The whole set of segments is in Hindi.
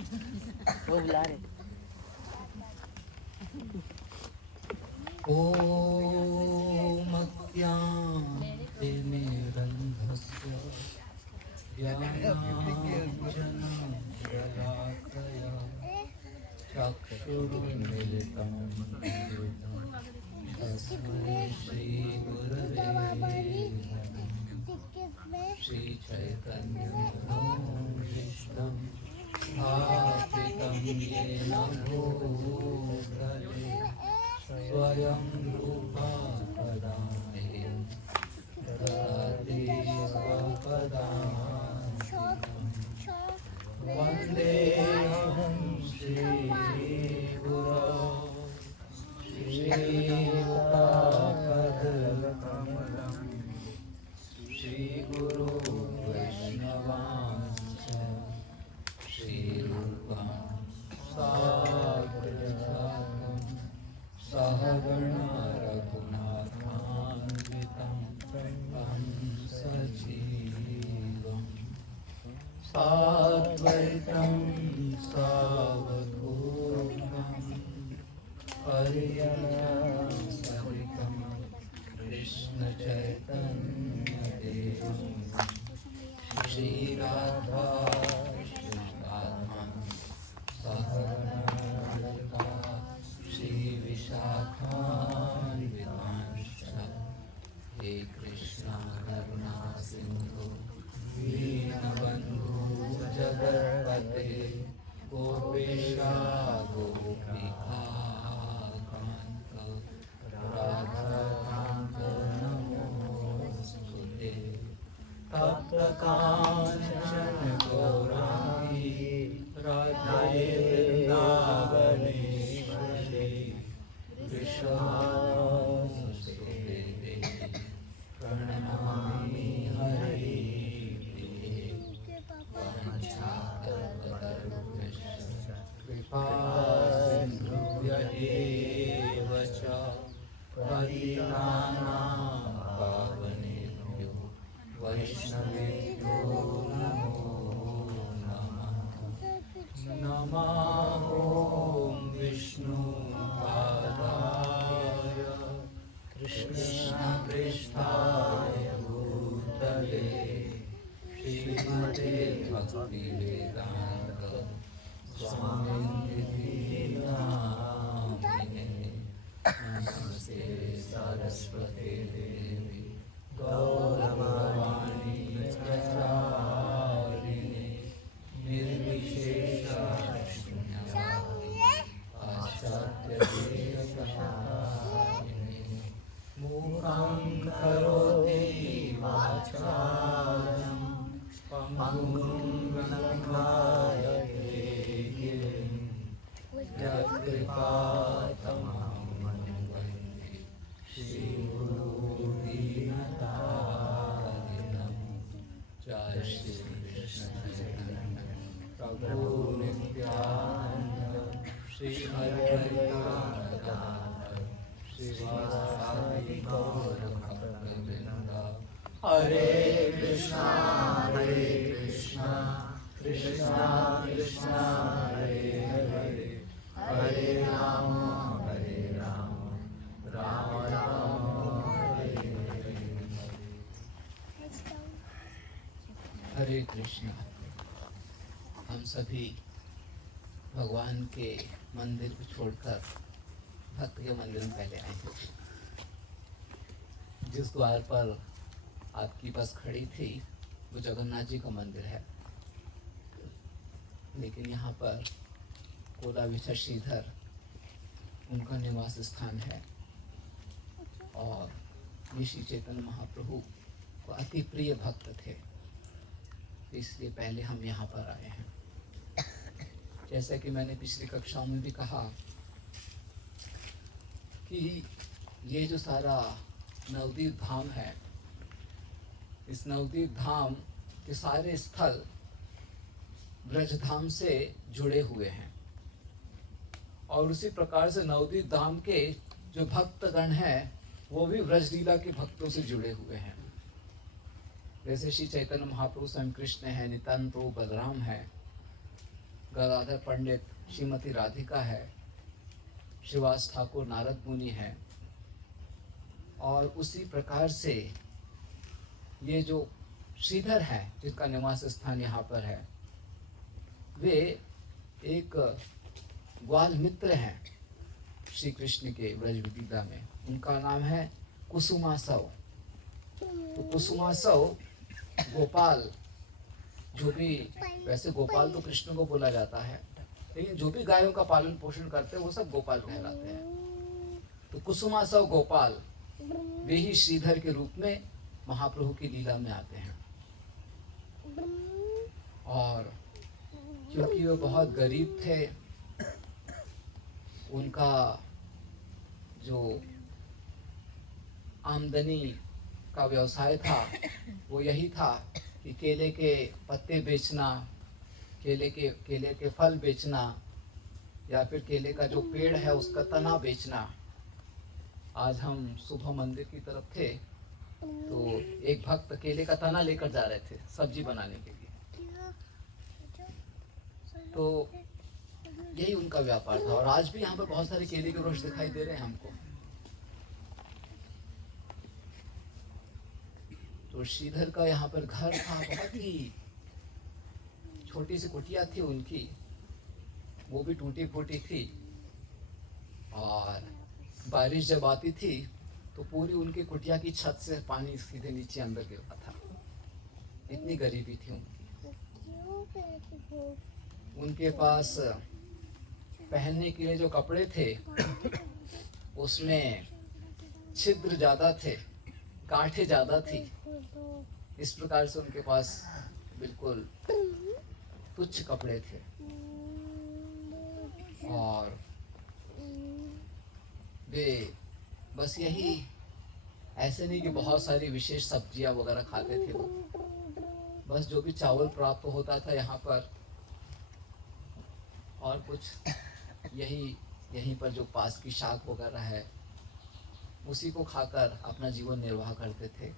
वो बुला रहे। ओम अज्ञानतिमिरन्धस्य ज्ञानाञ्जनशलाकया चक्षुरुन्मीलितं येन तस्मै श्रीगुरवे नमः। श्रीचैतन्यमनोभीष्टं स्थापितं येन भूतले स्वयं रूपा कदा ददाति स्वपदान्तिकम्। वन्देऽहं श्रीगुरो श्रीयुतापदकमलं श्रीगुरो वैष्णवांश्च श्रीरूपां साग्रजातं सहगणा रघुनाथान्वितं तं सजीवम् साद्वैतं सावधूतं परिजनसहितं कृष्णचैतन्यदेवं श्रीराधा कृष्णदाधां सहगणा श्रीविशाखान्वितांश्च हे कृष्णा करुणा सिन्धु दीनबन्धु जगत्पते गोपेशा गोपिकान्त राधाकान्त नमोस्तुते। तप्तकाञ्चन गौराङ्गी राधे वृन्दावनेश्वरी कृष्णानुसुते प्रणमामि हरि कृपासिन्धुभ्येव च पतितानां पावनेभ्यो वैष्णवेभ्यो नमो नमः। नमः ॐ विष्णुपादाय कृष्णपृष्ठाय भूतले श्रीमते भक्तिवेदान्त स्वामिनिधि नामिने। नमस्ते सरस्वते देवी गौरवाणी प्रचारिणे निर्विशेषा शून्यवादी पाश्चात्यदेशकारिणे। मूकं करोति वाचालं पङ्गुं लङ्घयते गिरिं यत्कृपातमहं वन्दे श्रीगुरो दीनतारिणं। जय श्री कृष्ण चैतन्य प्रभु नित्यानंद श्री अद्वैता गदाधर श्रीवासादि गौर भक्तवृंद। हरे कृष्णा कृष्णा कृष्णा हरे हरे हरे राम राम राम हरे हरे। हरे कृष्णा। हम सभी भगवान के मंदिर को छोड़कर भक्त के मंदिर में पहले आए हैं। जिस द्वार पर आपकी बस खड़ी थी वो जगन्नाथ जी का मंदिर है, लेकिन यहाँ पर कोलाविचर श्रीधर उनका निवास स्थान है और ये श्री चैतन्य महाप्रभु को अति प्रिय भक्त थे, इसलिए पहले हम यहाँ पर आए हैं। जैसा कि मैंने पिछली कक्षाओं में भी कहा कि ये जो सारा नवदीप धाम है, इस नवदीप धाम के सारे स्थल ब्रज धाम से जुड़े हुए हैं और उसी प्रकार से नवदीप धाम के जो भक्तगण हैं वो भी ब्रज लीला के भक्तों से जुड़े हुए हैं। जैसे श्री चैतन्य महाप्रभु स्वयं कृष्ण है, नित्यानंद प्रभु बलराम है, गदाधर पंडित, श्रीमती राधिका है, श्रीवास ठाकुर नारद मुनि है, और उसी प्रकार से ये जो श्रीधर है जिसका निवास स्थान यहाँ पर है, वे एक ग्वाल मित्र हैं श्री कृष्ण के ब्रज विद्या में। उनका नाम है कुसुमासव। तो कुसुमासव गोपाल, जो भी, वैसे गोपाल तो कृष्ण को बोला जाता है, लेकिन जो भी गायों का पालन पोषण करते हैं वो सब गोपाल कहलाते हैं। तो कुसुमासव गोपाल वे ही श्रीधर के रूप में महाप्रभु की लीला में आते हैं। और क्योंकि वे बहुत गरीब थे, उनका जो आमदनी का व्यवसाय था वो यही था कि केले के पत्ते बेचना, केले के फल बेचना, या फिर केले का जो पेड़ है उसका तना बेचना। आज हम सुबह मंदिर की तरफ थे तो एक भक्त केले का तना लेकर जा रहे थे सब्जी बनाने के लिए। तो यही उनका व्यापार था। और आज भी यहाँ पर बहुत सारे केले के वृक्ष दिखाई दे रहे हैं हमको। तो श्रीधर का यहाँ पर घर था, बहुत ही छोटी सी कुटिया थी उनकी, वो भी टूटी फूटी थी, और बारिश जब आती थी तो पूरी उनकी कुटिया की छत से पानी सीधे नीचे अंदर गिरता था। इतनी गरीबी थी उनकी। उनके पास पहनने के लिए जो कपड़े थे उसमें छिद्र ज्यादा थे, गांठें ज्यादा थी। इस प्रकार से उनके पास बिल्कुल तुच्छ कपड़े थे। और वे बस यही, ऐसे नहीं कि बहुत सारी विशेष सब्जियां वगैरह खाते थे वो, बस जो भी चावल प्राप्त होता था यहाँ पर, और कुछ यहीं पर जो पास की शाक वगैरह है उसी को खाकर अपना जीवन निर्वाह करते थे।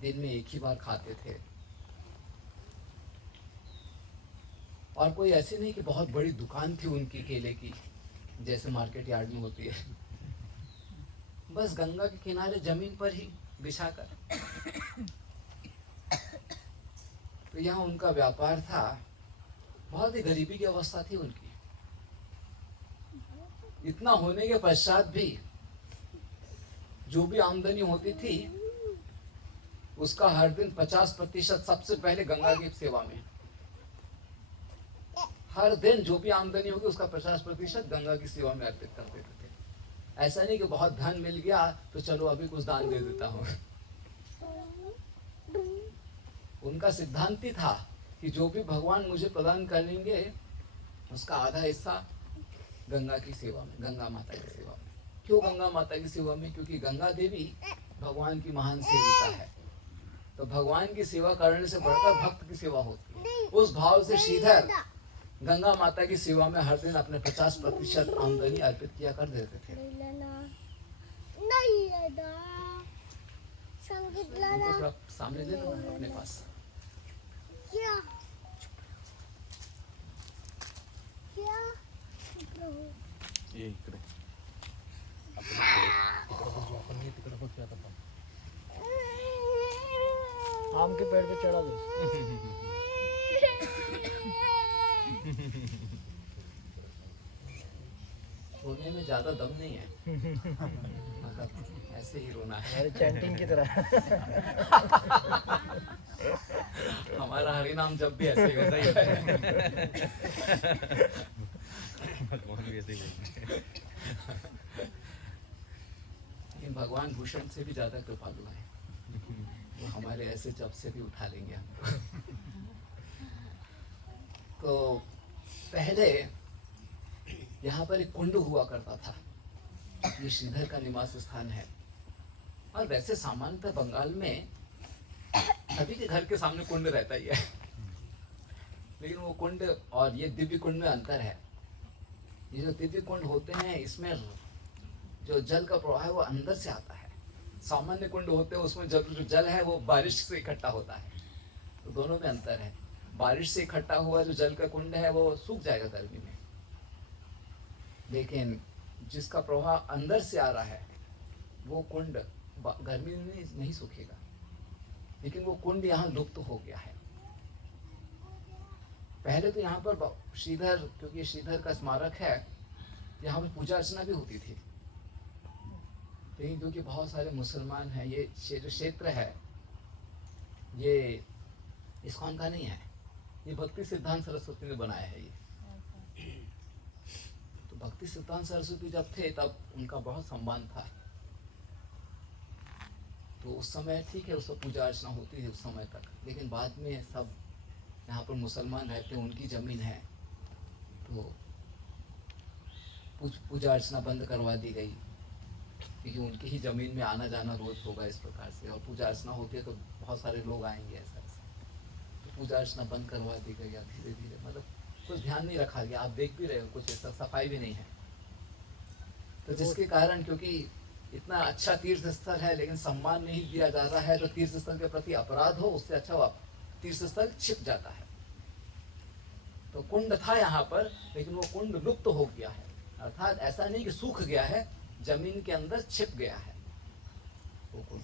दिन में एक ही बार खाते थे। और कोई ऐसी नहीं कि बहुत बड़ी दुकान थी उनकी केले की, जैसे मार्केट यार्ड में होती है। बस गंगा के किनारे जमीन पर ही बिछाकर। तो यहाँ उनका व्यापार था। बहुत ही गरीबी की अवस्था थी उनकी। इतना होने के पश्चात भी जो भी आमदनी होती थी उसका हर दिन 50% सबसे पहले गंगा की सेवा में। हर दिन जो भी आमदनी होगी उसका 50% गंगा की सेवा में अर्पित कर देते थे। ऐसा नहीं कि बहुत धन मिल गया तो चलो अभी कुछ दान दे देता हूँ। उनका सिद्धांत ही था कि जो भी भगवान मुझे प्रदान करेंगे उसका आधा हिस्सा गंगा की सेवा में, गंगा माता की सेवा में। क्यों गंगा माता की सेवा में? क्योंकि गंगा देवी भगवान की महान सेविका है। तो भगवान की सेवा करने से बढ़कर भक्त की सेवा होती है। उस भाव से श्रीधर गंगा माता की सेवा में हर दिन अपने 50% आमदनी अर्पित किया कर देते थे। थोड़ा सामने ले लो अपने पास। ये इकडे आम के पेड़ पे चढ़ा दो। रोने में ज्यादा दम नहीं है। ऐसे ही रोना है। अरे चैंटिंग की तरह। हमारा हरि नाम जब भी ऐसे ही होता ही है। भगवान भी ऐसे ही बोलते हैं। लेकिन भगवान भूषण से भी ज्यादा कृपालु है। वो हमारे ऐसे जब से भी उठा लेंगे हमको। तो पहले यहाँ पर एक कुंड हुआ करता था। ये श्रीधर का निवास स्थान है। और वैसे सामान्यतः बंगाल में सभी के घर के सामने कुंड रहता ही है। लेकिन वो कुंड और ये दिव्य कुंड में अंतर है। ये जो दिव्य कुंड होते हैं इसमें जो जल का प्रवाह है वो अंदर से आता है। सामान्य कुंड होते हैं उसमें जो जल है वो बारिश से इकट्ठा होता है। तो दोनों में अंतर है। बारिश से इकट्ठा हुआ जो जल का कुंड है वो सूख जाएगा गर्मी में, लेकिन जिसका प्रवाह अंदर से आ रहा है वो कुंड गर्मी में नहीं सूखेगा। लेकिन वो कुंड यहाँ लुप्त हो गया है। पहले तो यहाँ पर श्रीधर, क्योंकि श्रीधर का स्मारक है, यहाँ पर पूजा अर्चना भी होती थी। लेकिन क्योंकि बहुत सारे मुसलमान हैं, ये जो क्षेत्र है ये इस्कॉन का नहीं है, ये भक्ति सिद्धांत सरस्वती ने बनाया है ये। तो भक्ति सिद्धांत सरस्वती जब थे तब उनका बहुत सम्मान था। तो उस समय ठीक है, उसको पूजा अर्चना होती थी उस समय तक। लेकिन बाद में सब यहाँ पर मुसलमान रहते हैं, उनकी ज़मीन है, तो पूजा अर्चना बंद करवा दी गई, क्योंकि उनकी ही ज़मीन में आना जाना रोज होगा इस प्रकार से, और पूजा अर्चना होती है तो बहुत सारे लोग आएंगे ऐसा। तो पूजा अर्चना बंद करवा दी गई। धीरे धीरे मतलब कुछ ध्यान नहीं रखा गया। आप देख भी रहे हो कुछ ऐसा सफाई भी नहीं है। तो जिसके कारण, क्योंकि इतना अच्छा तीर्थ स्थल है लेकिन सम्मान नहीं दिया जा रहा है, तो तीर्थ स्थल के प्रति अपराध हो, उससे अच्छा तीर्थ स्थल छिप जाता है। तो कुंड था यहाँ पर, लेकिन वो कुंड लुप्त हो गया है। अर्थात ऐसा नहीं कि सूख गया है, जमीन के अंदर छिप गया है वो कुंड।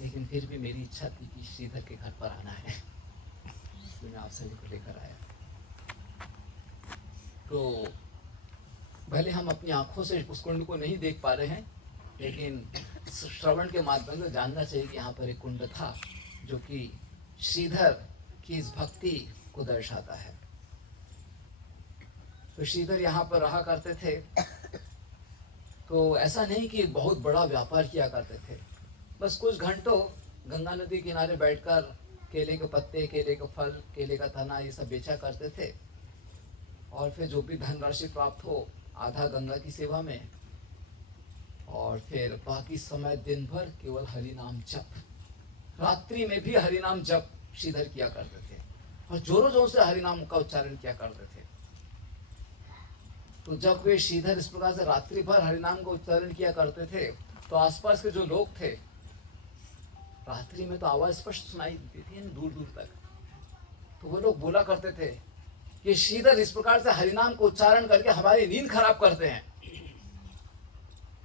लेकिन फिर भी मेरी इच्छा थी कि श्रीधर के घर पर आना है, इसलिए मैं आप सभी को लेकर आया। तो भले हम अपनी आंखों से उस कुंड को नहीं देख पा रहे हैं, लेकिन श्रवण के माध्यम से जानना चाहिए कि यहाँ पर एक कुंड था जो कि श्रीधर की इस भक्ति को दर्शाता है। तो श्रीधर यहाँ पर रहा करते थे। तो ऐसा नहीं कि बहुत बड़ा व्यापार किया करते थे, बस कुछ घंटों गंगा नदी किनारे बैठकर केले के पत्ते, केले के फल, केले का तना ये सब बेचा करते थे। और फिर जो भी धनराशि प्राप्त हो, आधा गंगा की सेवा में, और फिर बाकी समय दिन भर केवल हरि नाम जप। रात्रि में भी हरि नाम जप श्रीधर किया करते थे, और जोरों जोरों से हरि नाम का उच्चारण किया करते थे। तो जब वे श्रीधर इस प्रकार से रात्रि भर हरि नाम का उच्चारण किया करते थे, तो आसपास के जो लोग थे, रात्रि में तो आवाज स्पष्ट सुनाई देती थी दूर दूर तक। तो वो लोग बोला करते थे कि श्रीधर इस प्रकार से हरिनाम को उच्चारण करके हमारी नींद खराब करते हैं।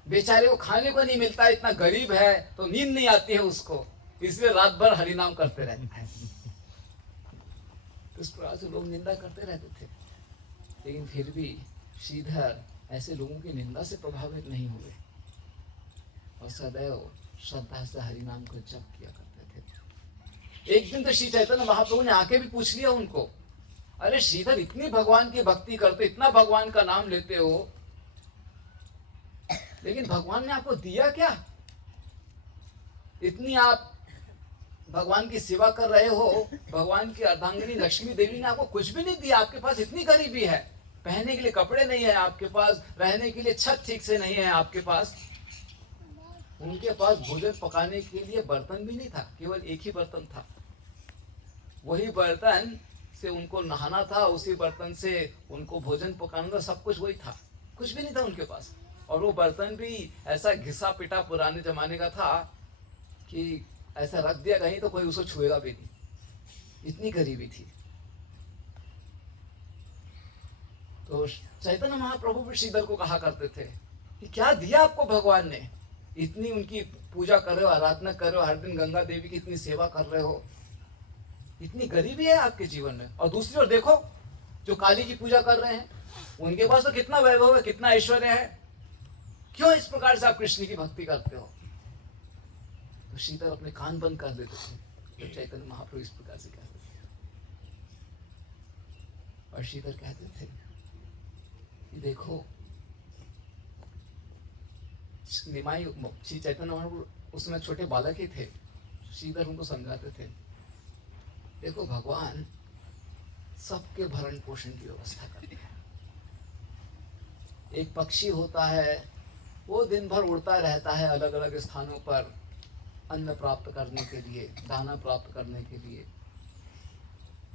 बेचारे को खाने को नहीं मिलता, इतना गरीब है तो नींद नहीं आती है उसको, इसलिए रात भर हरिनाम करते रहते हैं। तो इस प्रकार से लोग निंदा करते रहते थे। लेकिन फिर भी श्रीधर ऐसे लोगों की निंदा से प्रभावित नहीं हुए, और सदैव श्रद्धा से हरिनाम को जप किया करते थे। एक दिन तो श्री चैतन्य महाप्रभु ने आके भी पूछ लिया उनको, अरे श्रीधर इतनी भगवान की भक्ति करते, इतना भगवान का नाम लेते हो, लेकिन भगवान ने आपको दिया क्या? इतनी आप भगवान की सेवा कर रहे हो, भगवान की अर्धांगिनी लक्ष्मी देवी ने आपको कुछ भी नहीं दिया। आपके पास इतनी गरीबी है, पहनने के लिए कपड़े नहीं है आपके पास, रहने के लिए छत ठीक से नहीं है आपके पास। उनके पास भोजन पकाने के लिए बर्तन भी नहीं था, केवल एक ही बर्तन था। वही बर्तन से उनको नहाना था, उसी बर्तन से उनको भोजन पकाना था, सब कुछ वही था, कुछ भी नहीं था उनके पास। और वो बर्तन भी ऐसा घिसा पिटा पुराने जमाने का था कि ऐसा रख दिया कहीं तो कोई उसको छुएगा भी नहीं, इतनी गरीबी थी। तो चैतन्य महाप्रभु भी श्रीधर को कहा करते थे कि क्या दिया आपको भगवान ने, इतनी उनकी पूजा कर रहे हो, आराधना कर रहे हो, हर दिन गंगा देवी की इतनी सेवा कर रहे हो, इतनी गरीबी है आपके जीवन में। और दूसरी ओर देखो जो काली की पूजा कर रहे हैं, उनके पास तो कितना वैभव है, कितना ऐश्वर्य है, क्यों इस प्रकार से आप कृष्ण की भक्ति करते हो? तो श्रीधर अपने कान बंद कर देते थे तो चैतन्य महाप्रभु इस प्रकार से कहते थे। और श्रीधर कहते थे कि देखो, निमाई श्री चैतन्य महाप्रभु उस समय छोटे बालक ही थे, श्रीधर उनको समझाते थे, देखो भगवान सबके भरण पोषण की व्यवस्था करते हैं। एक पक्षी होता है, वो दिन भर उड़ता रहता है अलग अलग स्थानों पर अन्न प्राप्त करने के लिए, दाना प्राप्त करने के लिए,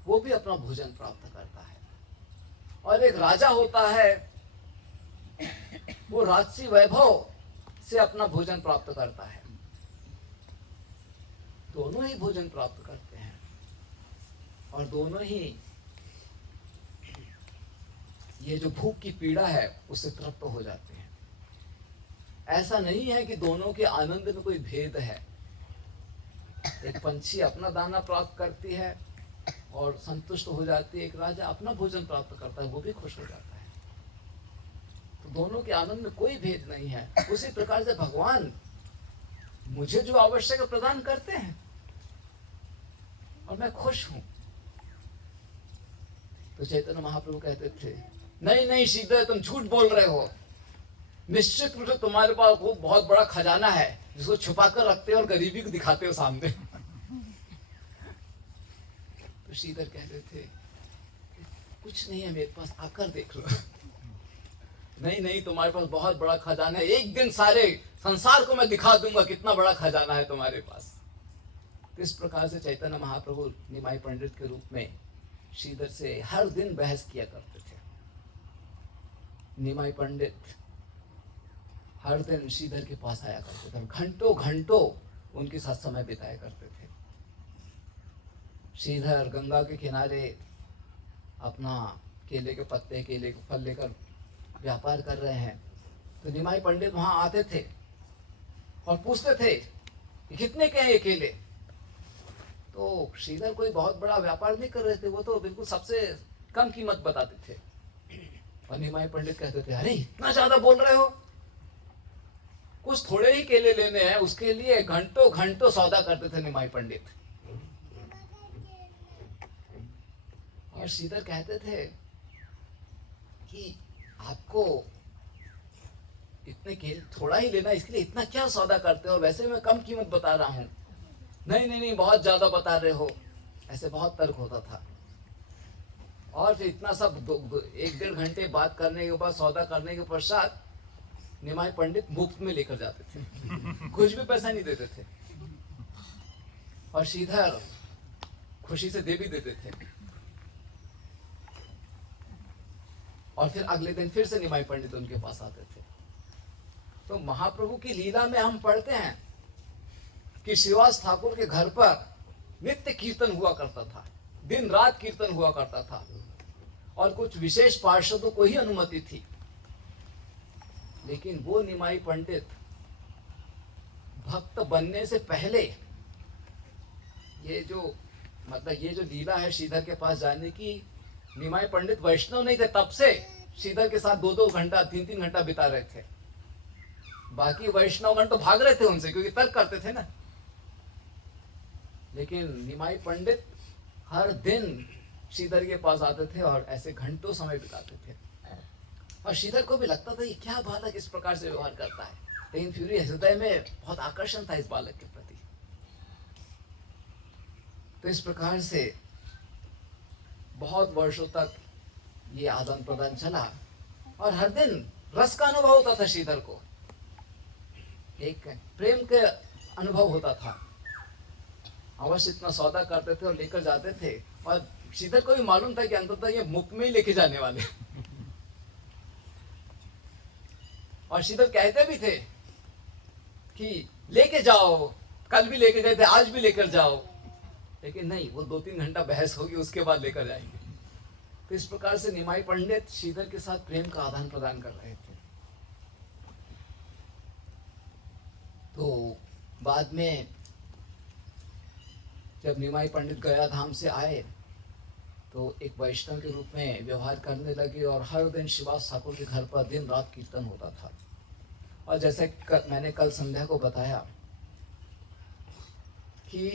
वो भी अपना भोजन प्राप्त करता है। और एक राजा होता है, वो राजसी वैभव से अपना भोजन प्राप्त करता है। दोनों ही भोजन प्राप्त करते हैं, और दोनों ही ये जो भूख की पीड़ा है उससे तृप्त हो जाते हैं। ऐसा नहीं है कि दोनों के आनंद में कोई भेद है। एक पंछी अपना दाना प्राप्त करती है और संतुष्ट हो जाती है, एक राजा अपना भोजन प्राप्त करता है, वो भी खुश हो जाता है। तो दोनों के आनंद में कोई भेद नहीं है। उसी प्रकार से भगवान मुझे जो आवश्यक है प्रदान करते हैं और मैं खुश हूं। तो चैतन्य महाप्रभु कहते थे, नहीं नहीं श्रीधर, तुम झूठ बोल रहे हो। निश्चित रूप से तुम्हारे पास वो बहुत बड़ा खजाना है जिसको छुपा कर रखते हो और गरीबी को दिखाते हो सामने। तो श्रीधर कहते थे, कुछ नहीं है मेरे पास, आकर देख लो। नहीं नहीं, तुम्हारे पास बहुत बड़ा खजाना है, एक दिन सारे संसार को मैं दिखा दूंगा कितना बड़ा खजाना है तुम्हारे पास। तो इस प्रकार से चैतन्य महाप्रभु निमाई पंडित के रूप में श्रीधर से हर दिन बहस किया करते थे। निमाई पंडित हर दिन श्रीधर के पास आया करते थे, घंटों घंटों उनके साथ समय बिताया करते थे। श्रीधर गंगा के किनारे अपना केले के पत्ते, केले के फल लेकर व्यापार कर रहे हैं, तो निमाई पंडित वहां आते थे और पूछते थे कि कितने के हैं ये केले। तो श्रीधर कोई बहुत बड़ा व्यापार नहीं कर रहे थे, वो तो बिल्कुल सबसे कम कीमत बताते थे। और निमाई पंडित कहते थे, अरे इतना ज्यादा बोल रहे हो, कुछ थोड़े ही केले लेने हैं, उसके लिए घंटों घंटों सौदा करते थे निमाई पंडित। और श्रीधर कहते थे कि आपको इतने केले थोड़ा ही लेना, इसके लिए इतना क्या सौदा करते हो, वैसे मैं कम कीमत बता रहा हूं। नहीं नहीं नहीं, बहुत ज्यादा बता रहे हो। ऐसे बहुत तर्क होता था। और फिर इतना सब 1-1.5 घंटे बात करने के बाद, सौदा करने के पश्चात निमाई पंडित मुफ्त में लेकर जाते थे। कुछ भी पैसा नहीं देते थे और श्रीधर खुशी से दे भी देते थे। और फिर अगले दिन फिर से निमाई पंडित उनके पास आते थे। तो महाप्रभु की लीला में हम पढ़ते हैं कि श्रीवास ठाकुर के घर पर नित्य कीर्तन हुआ करता था, दिन रात कीर्तन हुआ करता था और कुछ विशेष पार्षदों को ही अनुमति थी। लेकिन वो निमाई पंडित भक्त बनने से पहले ये जो लीला है श्रीधर के पास जाने की, निमाई पंडित वैष्णव नहीं थे, तब से श्रीधर के साथ 2-2 घंटा 3-3 घंटा बिता रहे थे। बाकी वैष्णवगण तो भाग रहे थे उनसे, क्योंकि तर्क करते थे ना। लेकिन निमाई पंडित हर दिन श्रीधर के पास आते थे और ऐसे घंटों समय बिताते थे। और श्रीधर को भी लगता था ये क्या बालक इस प्रकार से व्यवहार करता है, लेकिन फिर भी हृदय में बहुत आकर्षण था इस बालक के प्रति। तो इस प्रकार से बहुत वर्षों तक ये आदान प्रदान चला और हर दिन रस का अनुभव होता था श्रीधर को, एक प्रेम के अनुभव होता था। अवश्य इतना सौदा करते थे और लेकर जाते थे और श्रीधर को भी मालूम था कि अंततः ये मुफ्त में ही लेके जाने वाले। और श्रीधर कहते भी थे कि लेके जाओ, कल भी लेके गए थे, आज भी लेकर जाओ। लेकिन नहीं, वो 2-3 घंटा बहस होगी, उसके बाद लेकर जाएंगे। तो इस प्रकार से निमाई पंडित श्रीधर के साथ प्रेम का आदान प्रदान कर रहे थे। तो बाद में जब निमाई पंडित गया धाम से आए तो एक वैष्णव के रूप में व्यवहार करने लगे और हर दिन श्रीवास ठाकुर के घर पर दिन रात कीर्तन होता था। और जैसे मैंने कल संध्या को बताया कि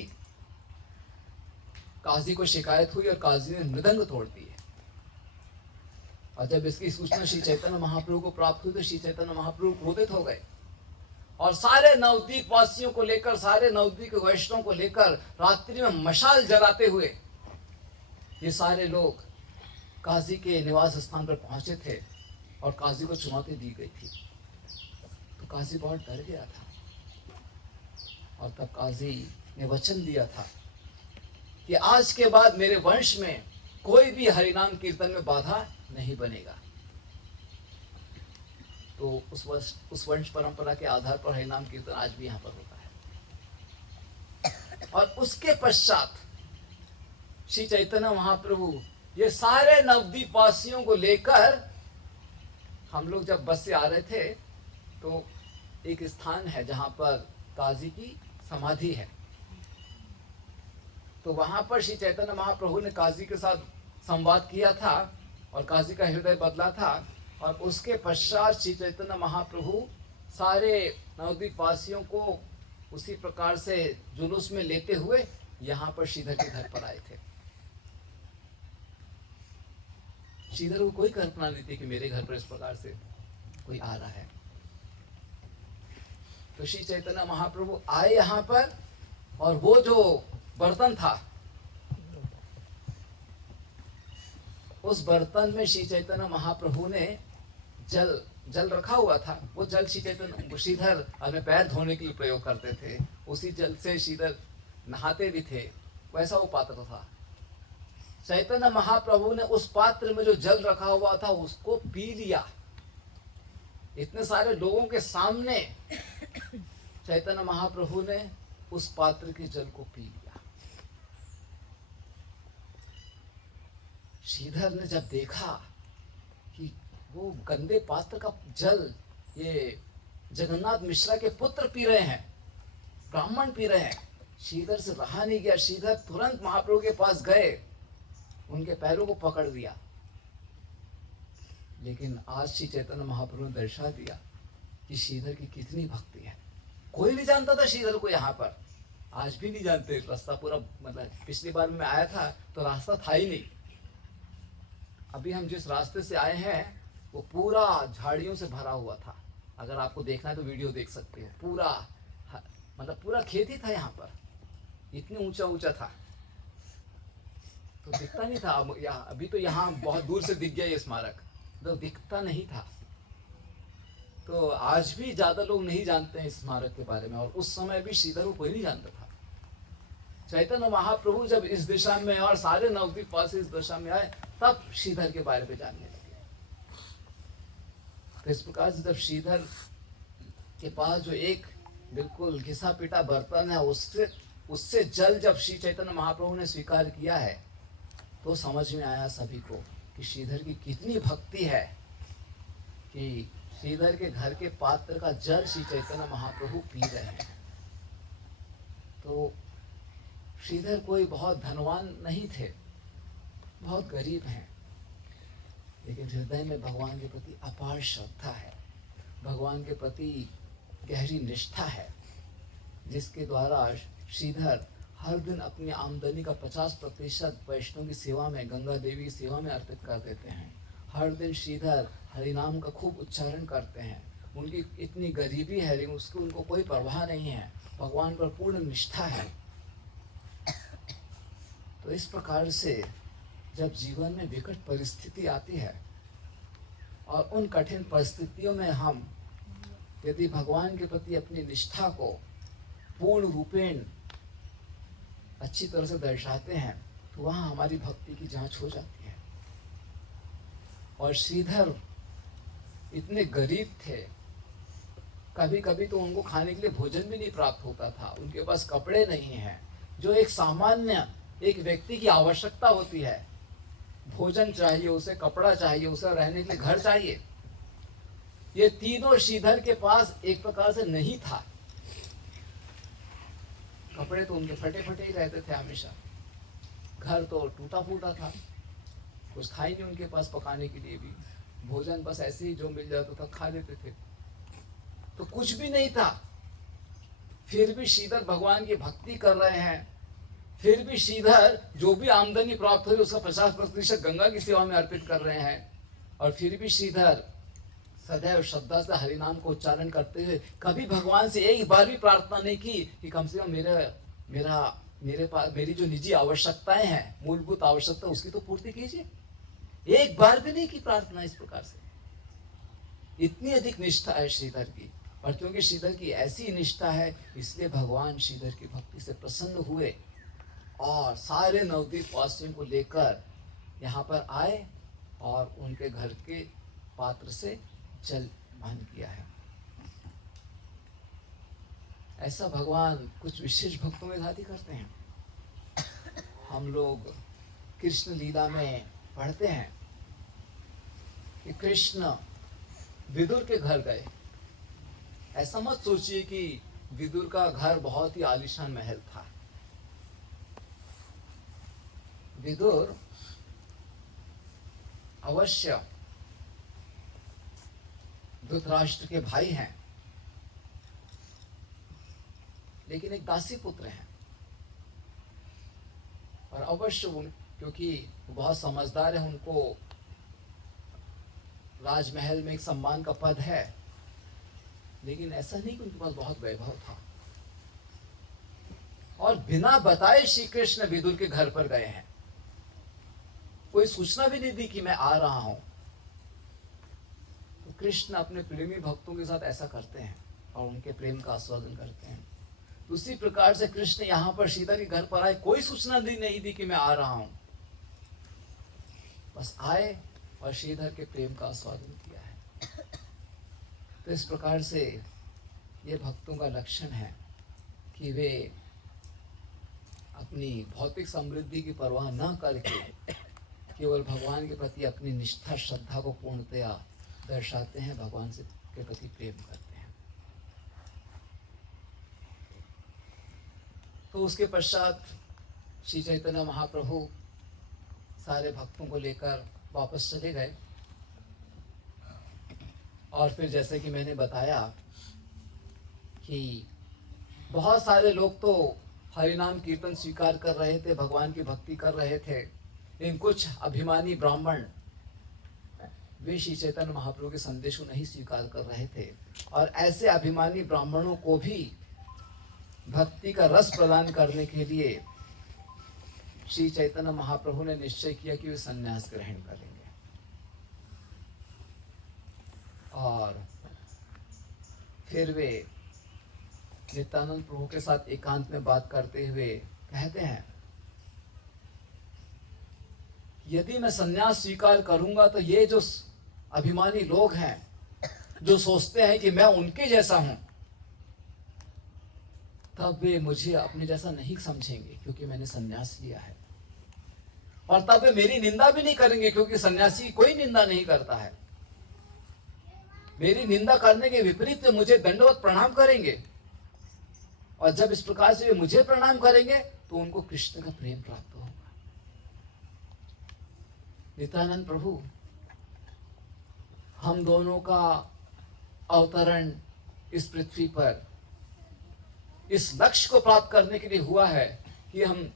काजी को शिकायत हुई और काजी ने मृदंग तोड़ दिए। और जब इसकी सूचना श्री चैतन्य महाप्रभु को प्राप्त हुई तो श्री चैतन्य महाप्रभु क्रोधित हो गए और सारे नवद्वीप वासियों को लेकर, सारे नवद्वीप वैष्णव को लेकर रात्रि में मशाल जलाते हुए ये सारे लोग काजी के निवास स्थान पर पहुंचे थे और काजी को चुनौती दी गई थी। तो काजी बहुत डर गया था और तब काजी ने वचन दिया था कि आज के बाद मेरे वंश में कोई भी हरिनाम कीर्तन में बाधा नहीं बनेगा। तो उस वंश परंपरा के आधार पर हरिनाम कीर्तन आज भी यहाँ पर होता है। और उसके पश्चात श्री चैतन्य महाप्रभु ये सारे नवद्वीप वासियों को लेकर, हम लोग जब बस से आ रहे थे तो एक स्थान है जहां पर काजी की समाधि है। तो वहां पर श्री चैतन्य महाप्रभु ने काजी के साथ संवाद किया था और काजी का हृदय बदला था। और उसके पश्चात श्री चैतन्य महाप्रभु सारे नवद्वीप वासियों को उसी प्रकार से जुलूस में लेते हुए यहाँ पर श्रीधर के घर पर आए थे। श्रीधर को कोई कल्पना नहीं थी कि मेरे घर पर इस प्रकार से कोई आ रहा है। तो श्री चैतन्य महाप्रभु आए यहाँ पर, और वो जो बर्तन था, उस बर्तन में श्री चैतन्य महाप्रभु ने जल रखा हुआ था। वो जल श्री चैतन्य श्रीधर अपने पैर धोने के लिए प्रयोग करते थे। उसी जल से श्रीधर नहाते भी थे। वैसा वो पात्र था। चैतन्य महाप्रभु ने उस पात्र में जो जल रखा हुआ था उसको पी लिया। इतने सारे लोगों के सामने चैतन्य महाप्रभु ने उस पात्र के जल को पी लिया। श्रीधर ने जब देखा कि वो गंदे पात्र का जल ये जगन्नाथ मिश्रा के पुत्र पी रहे हैं, ब्राह्मण पी रहे हैं, श्रीधर से रहा नहीं गया। श्रीधर तुरंत महाप्रभु के पास गए, उनके पैरों को पकड़ लिया। लेकिन आज श्री चैतन्य महाप्रभु ने दर्शा दिया कि श्रीधर की कितनी भक्ति है। कोई नहीं जानता था श्रीधर को यहाँ पर, आज भी नहीं जानते। रास्ता पूरा, मतलब पिछली बार मैं आया था तो रास्ता था ही नहीं। अभी हम जिस रास्ते से आए हैं वो पूरा झाड़ियों से भरा हुआ था। अगर आपको देखना है तो वीडियो देख सकते हो। पूरा मतलब पूरा खेत ही था यहाँ पर, इतने ऊंचा ऊंचा था तो दिखता नहीं था। अभी तो यहाँ बहुत दूर से दिख गया ये स्मारक, तो दिखता नहीं था। तो आज भी ज्यादा लोग नहीं जानते हैं इस स्मारक के बारे में, और उस समय भी श्रीधर को कोई नहीं जानता था। चैतन्य महाप्रभु जब इस दिशा में और सारे नवद्वीप वासी इस दिशा में आए तब श्रीधर के बारे में जानने लगे। तो इस प्रकार से जब श्रीधर के पास जो एक बिल्कुल घिसा पिटा बर्तन है उससे जल जब श्री चैतन्य महाप्रभु ने स्वीकार किया है तो समझ में आया सभी को कि श्रीधर की कितनी भक्ति है कि श्रीधर के घर के पात्र का जल श्री चैतन्य महाप्रभु पी रहे हैं। तो श्रीधर कोई बहुत धनवान नहीं थे, बहुत गरीब हैं, लेकिन हृदय में भगवान के प्रति अपार श्रद्धा है, भगवान के प्रति गहरी निष्ठा है, जिसके द्वारा श्रीधर हर दिन अपनी आमदनी का 50% वैष्णव की सेवा में, गंगा देवी की सेवा में अर्पित कर देते हैं। हर दिन श्रीधर हरिनाम का खूब उच्चारण करते हैं। उनकी इतनी गरीबी है लेकिन उसकी उनको कोई परवाह नहीं है, भगवान पर पूर्ण निष्ठा है। तो इस प्रकार से जब जीवन में विकट परिस्थिति आती है और उन कठिन परिस्थितियों में हम यदि भगवान के प्रति अपनी निष्ठा को पूर्ण रूपेण अच्छी तरह से दर्शाते हैं तो वहाँ हमारी भक्ति की जांच हो जाती है। और श्रीधर इतने गरीब थे, कभी कभी तो उनको खाने के लिए भोजन भी नहीं प्राप्त होता था, उनके पास कपड़े नहीं हैं, जो एक सामान्य एक व्यक्ति की आवश्यकता होती है। भोजन चाहिए उसे, कपड़ा चाहिए उसे, रहने के लिए घर चाहिए। ये तीनों श्रीधर के पास एक प्रकार से नहीं था। कपड़े तो उनके फटे फटे ही रहते थे हमेशा, घर तो टूटा फूटा था, कुछ था ही नहीं उनके पास पकाने के लिए भी। भोजन बस ऐसे ही जो मिल जाता था खा लेते थे, तो कुछ भी नहीं था। फिर भी श्रीधर भगवान की भक्ति कर रहे हैं। फिर भी श्रीधर जो भी आमदनी प्राप्त हो रही उसका 50% गंगा की सेवा में अर्पित कर रहे हैं। और फिर भी श्रीधर सदैव श्रद्धा से हरिनाम को उच्चारण करते हुए कभी भगवान से एक बार भी प्रार्थना नहीं की कि कम से कम मेरे पास मेरी जो निजी आवश्यकताएं हैं, मूलभूत आवश्यकता, उसकी तो पूर्ति कीजिए। एक बार भी नहीं की प्रार्थना इस प्रकार से। इतनी अधिक निष्ठा है श्रीधर की, और क्योंकि श्रीधर की ऐसी निष्ठा है इसलिए भगवान श्रीधर की भक्ति से प्रसन्न हुए और सारे नवद्वीप वासियों को लेकर यहाँ पर आए और उनके घर के पात्र से जल पान किया है। ऐसा भगवान कुछ विशेष भक्तों के साथ ही करते हैं। हम लोग कृष्ण लीला में पढ़ते हैं कि कृष्ण विदुर के घर गए। ऐसा मत सोचिए कि विदुर का घर बहुत ही आलीशान महल था। विदुर अवश्य धृतराष्ट्र के भाई हैं, लेकिन एक दासी पुत्र हैं। और अवश्य क्योंकि वो बहुत समझदार है, उनको राजमहल में एक सम्मान का पद है, लेकिन ऐसा नहीं कि उनके पास बहुत वैभव था। और बिना बताए श्री कृष्ण विदुर के घर पर गए हैं, कोई सूचना भी नहीं दी कि मैं आ रहा हूं। तो कृष्ण अपने प्रेमी भक्तों के साथ ऐसा करते हैं और उनके प्रेम का आस्वादन करते हैं। उसी प्रकार से कृष्ण यहाँ पर सीता के घर पर आए, कोई सूचना नहीं दी कि मैं आ रहा हूं, बस आए और श्रीधर के प्रेम का आस्वादन किया है। तो इस प्रकार से ये भक्तों का लक्षण है कि वे अपनी भौतिक समृद्धि की परवाह न करके केवल भगवान के प्रति अपनी निष्ठा श्रद्धा को पूर्णतया दर्शाते हैं, भगवान से के प्रति प्रेम करते हैं। तो उसके पश्चात श्री चैतन्य महाप्रभु सारे भक्तों को लेकर वापस चले गए। और फिर जैसे कि मैंने बताया कि बहुत सारे लोग तो हरिनाम कीर्तन स्वीकार कर रहे थे, भगवान की भक्ति कर रहे थे, लेकिन कुछ अभिमानी ब्राह्मण वे श्री चैतन्य महाप्रभु के संदेश को नहीं स्वीकार कर रहे थे। और ऐसे अभिमानी ब्राह्मणों को भी भक्ति का रस प्रदान करने के लिए श्री चैतन्य महाप्रभु ने निश्चय किया कि वे संन्यास ग्रहण करेंगे। और फिर वे नित्यानंद प्रभु के साथ एकांत में बात करते हुए कहते हैं, यदि मैं संन्यास स्वीकार करूंगा तो ये जो अभिमानी लोग हैं, जो सोचते हैं कि मैं उनके जैसा हूं, तब वे मुझे अपने जैसा नहीं समझेंगे क्योंकि मैंने संन्यास लिया है। और तब वे मेरी निंदा भी नहीं करेंगे क्योंकि सन्यासी कोई निंदा नहीं करता है। मेरी निंदा करने के विपरीत वे मुझे दंडवत प्रणाम करेंगे। और जब इस प्रकार से वे मुझे प्रणाम करेंगे तो उनको कृष्ण का प्रेम प्राप्त होगा। नित्यानंद प्रभु हम दोनों का अवतरण इस पृथ्वी पर इस लक्ष्य को प्राप्त करने के लिए हुआ है कि हम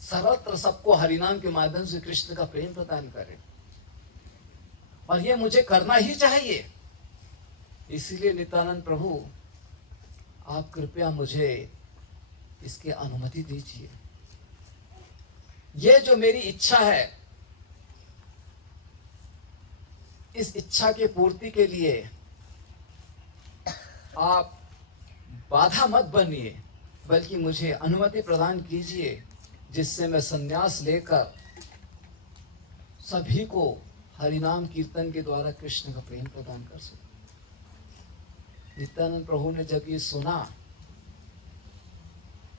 सर्वत्र सबको हरिनाम के माध्यम से कृष्ण का प्रेम प्रदान करें, और ये मुझे करना ही चाहिए। इसीलिए नित्यानंद प्रभु आप कृपया मुझे इसकी अनुमति दीजिए। ये जो मेरी इच्छा है, इस इच्छा की पूर्ति के लिए आप बाधा मत बनिए, बल्कि मुझे अनुमति प्रदान कीजिए जिससे मैं संन्यास लेकर सभी को हरिनाम कीर्तन के द्वारा कृष्ण का प्रेम प्रदान कर सकूं। नित्यानंद प्रभु ने जब ये सुना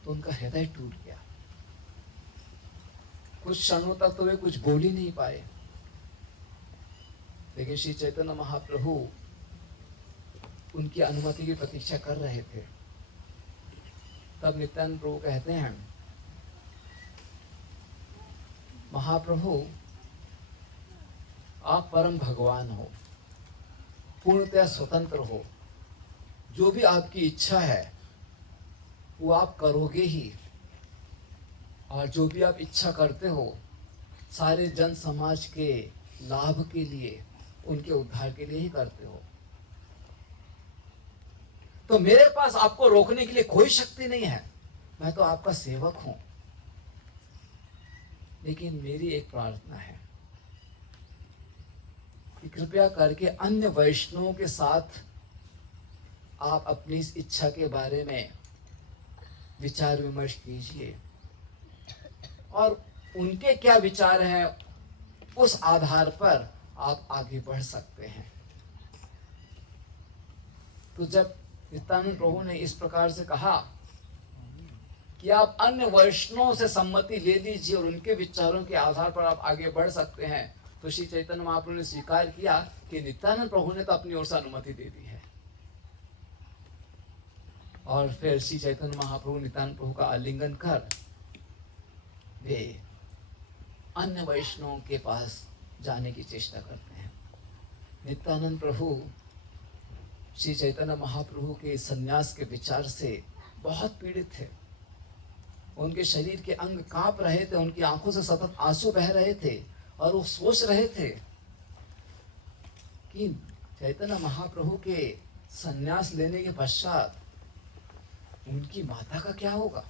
तो उनका हृदय टूट गया। कुछ क्षणों तक तो वे कुछ बोल ही नहीं पाए, लेकिन श्री चैतन्य महाप्रभु उनकी अनुमति की प्रतीक्षा कर रहे थे। तब नित्यानंद प्रभु कहते हैं, महाप्रभु आप परम भगवान हो, पूर्णतया स्वतंत्र हो, जो भी आपकी इच्छा है वो आप करोगे ही, और जो भी आप इच्छा करते हो सारे जन समाज के लाभ के लिए, उनके उद्धार के लिए ही करते हो। तो मेरे पास आपको रोकने के लिए कोई शक्ति नहीं है, मैं तो आपका सेवक हूं। लेकिन मेरी एक प्रार्थना है कि कृपया करके अन्य वैष्णवों के साथ आप अपनी इस इच्छा के बारे में विचार विमर्श कीजिए, और उनके क्या विचार हैं उस आधार पर आप आगे बढ़ सकते हैं। तो जब नित्यानंद प्रभु ने इस प्रकार से कहा कि आप अन्य वैष्णवों से सम्मति ले लीजिए और उनके विचारों के आधार पर आप आगे बढ़ सकते हैं, तो श्री चैतन्य महाप्रभु ने स्वीकार किया कि नित्यानंद प्रभु ने तो अपनी ओर से अनुमति दे दी है। और फिर श्री चैतन्य महाप्रभु नित्यानंद प्रभु का आलिंगन कर वे अन्य वैष्णवों के पास जाने की चेष्टा करते हैं। नित्यानंद प्रभु श्री चैतन्य महाप्रभु के संन्यास के विचार से बहुत पीड़ित थे। उनके शरीर के अंग कांप रहे थे, उनकी आंखों से सतत आंसू बह रहे थे और वो सोच रहे थे कि चैतन्य महाप्रभु के संन्यास लेने के पश्चात उनकी माता का क्या होगा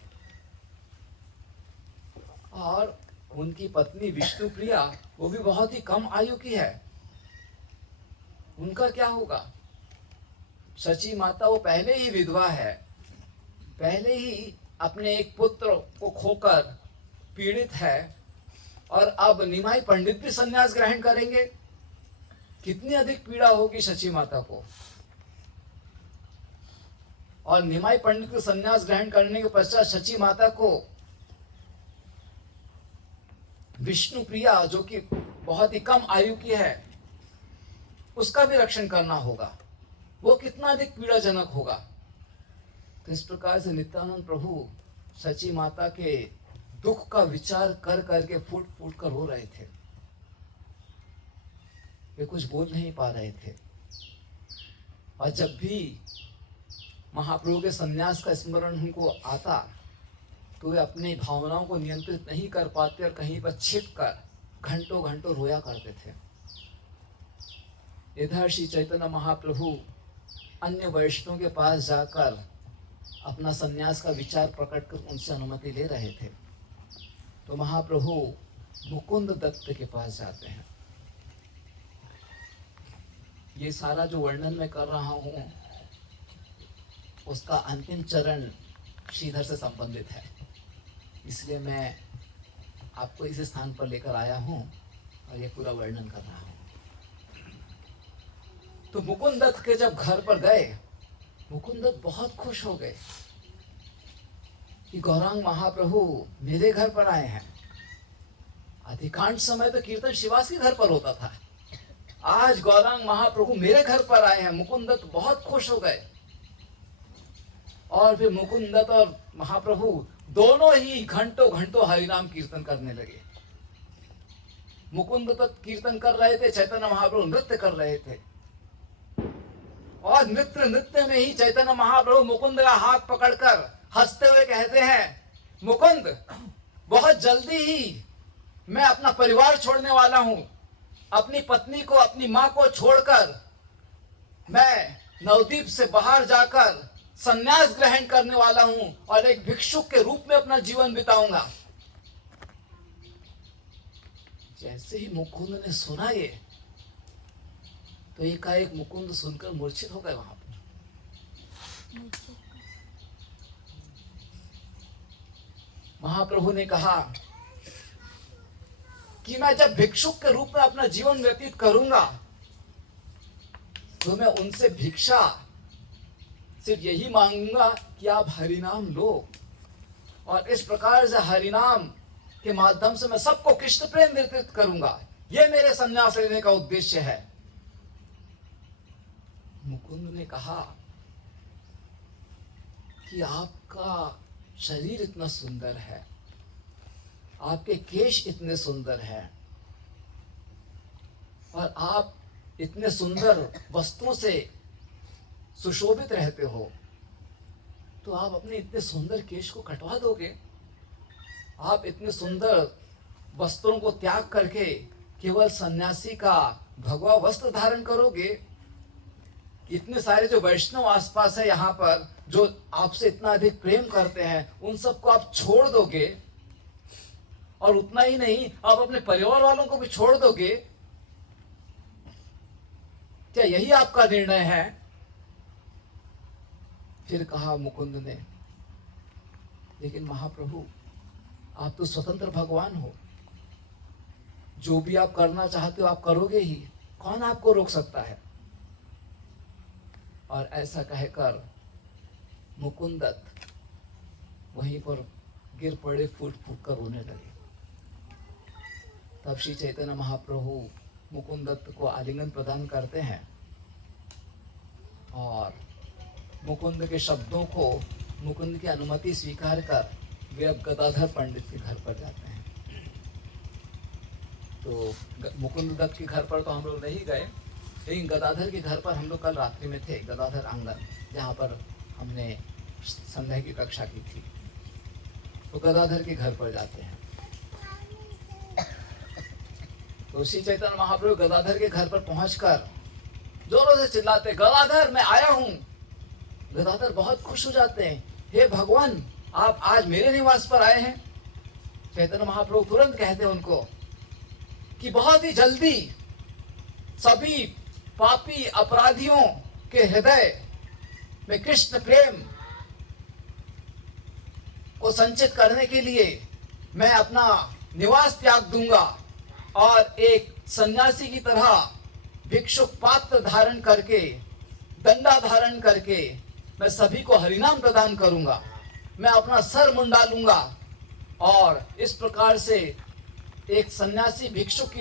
और उनकी पत्नी विष्णुप्रिया वो भी बहुत ही कम आयु की है, उनका क्या होगा। सची माता वो पहले ही विधवा है, पहले ही अपने एक पुत्र को खोकर पीड़ित है और अब निमाई पंडित भी संन्यास ग्रहण करेंगे, कितनी अधिक पीड़ा होगी सची माता को। और निमाई पंडित को संन्यास ग्रहण करने के पश्चात सची माता को विष्णु प्रिया जो कि बहुत ही कम आयु की है उसका भी रक्षण करना होगा, वो कितना अधिक पीड़ाजनक होगा। तो इस प्रकार से नित्यानंद प्रभु सची माता के दुख का विचार कर करके फूट फूट कर रो रहे थे, वे कुछ बोल नहीं पा रहे थे। और जब भी महाप्रभु के संन्यास का स्मरण उनको आता तो वे अपनी भावनाओं को नियंत्रित नहीं कर पाते और कहीं पर छिप कर घंटों घंटों रोया करते थे। इधर श्री चैतन्य महाप्रभु अन्य वैष्णवों के पास जाकर अपना संन्यास का विचार प्रकट कर उनसे अनुमति ले रहे थे। तो महाप्रभु मुकुंद दत्त के पास जाते हैं। ये सारा जो वर्णन मैं कर रहा हूँ उसका अंतिम चरण श्रीधर से संबंधित है, इसलिए मैं आपको इस स्थान पर लेकर आया हूँ और ये पूरा वर्णन कर रहा हूँ। तो मुकुंद दत्त के जब घर पर गए, मुकुंद दत्त बहुत खुश हो गए कि गौरांग महाप्रभु मेरे घर पर आए हैं। अधिकांश समय तो कीर्तन शिवास के घर पर होता था, आज गौरांग महाप्रभु मेरे घर पर आए हैं। मुकुंद दत्त बहुत खुश हो गए और फिर मुकुंद दत्त और महाप्रभु दोनों ही घंटों घंटों हरिनाम कीर्तन करने लगे। मुकुंद दत्त कीर्तन कर रहे थे, चैतन्य महाप्रभु नृत्य कर रहे थे और नृत्य में ही चैतन्य महाप्रभु मुकुंद का हाथ पकड़कर हंसते हुए कहते हैं, मुकुंद बहुत जल्दी ही मैं अपना परिवार छोड़ने वाला हूं, अपनी पत्नी को अपनी मां को छोड़कर मैं नवद्वीप से बाहर जाकर संन्यास ग्रहण करने वाला हूं और एक भिक्षुक के रूप में अपना जीवन बिताऊंगा। जैसे ही मुकुंद ने सुना ये तो एकाएक मुकुंद सुनकर मूर्छित हो गए वहां पर। महाप्रभु ने कहा कि मैं जब भिक्षुक के रूप में अपना जीवन व्यतीत करूंगा तो मैं उनसे भिक्षा सिर्फ यही मांगूंगा कि आप हरिनाम लो और इस प्रकार से हरिनाम के माध्यम से मैं सबको कृष्ण प्रेम वितरित करूंगा। यह मेरे संन्यास लेने का उद्देश्य है। मुकुंद ने कहा कि आपका शरीर इतना सुंदर है, आपके केश इतने सुंदर हैं और आप इतने सुंदर वस्त्रों से सुशोभित रहते हो, तो आप अपने इतने सुंदर केश को कटवा दोगे? आप इतने सुंदर वस्त्रों को त्याग करके केवल सन्यासी का भगवा वस्त्र धारण करोगे? इतने सारे जो वैष्णव आसपास है यहाँ पर जो आपसे इतना अधिक प्रेम करते हैं, उन सबको आप छोड़ दोगे? और उतना ही नहीं, आप अपने परिवार वालों को भी छोड़ दोगे? क्या यही आपका निर्णय है? फिर कहा मुकुंद ने, लेकिन महाप्रभु आप तो स्वतंत्र भगवान हो, जो भी आप करना चाहते हो आप करोगे ही, कौन आपको रोक सकता है? और ऐसा कहकर मुकुंद दत्त वहीं पर गिर पड़े, फूट फूट कर रोने लगे। तब श्री चैतन्य महाप्रभु मुकुंद दत्त को आलिंगन प्रदान करते हैं और मुकुंद के शब्दों को, मुकुंद की अनुमति स्वीकार कर वे अब गदाधर पंडित के घर पर जाते हैं। तो मुकुंद दत्त के घर पर तो हम लोग नहीं गए, लेकिन गदाधर के घर पर हम लोग कल रात्रि में थे, गदाधर आंगन जहाँ पर हमने संध्या की कक्षा की थी। तो गदाधर के घर पर जाते हैं तो श्री चैतन्य महाप्रभु गदाधर के घर पर पहुंचकर जोरों से चिल्लाते, गदाधर मैं आया हूं। गदाधर बहुत खुश हो जाते हैं, हे भगवान आप आज मेरे निवास पर आए हैं। चैतन्य महाप्रभु तुरंत कहते हैं उनको कि बहुत ही जल्दी सभी पापी अपराधियों के हृदय में कृष्ण प्रेम को संचित करने के लिए मैं अपना निवास त्याग दूंगा और एक सन्यासी की तरह भिक्षुक पात्र धारण करके, दंडा धारण करके मैं सभी को हरिनाम प्रदान करूंगा। मैं अपना सर मुंडा लूंगा और इस प्रकार से एक सन्यासी भिक्षुक की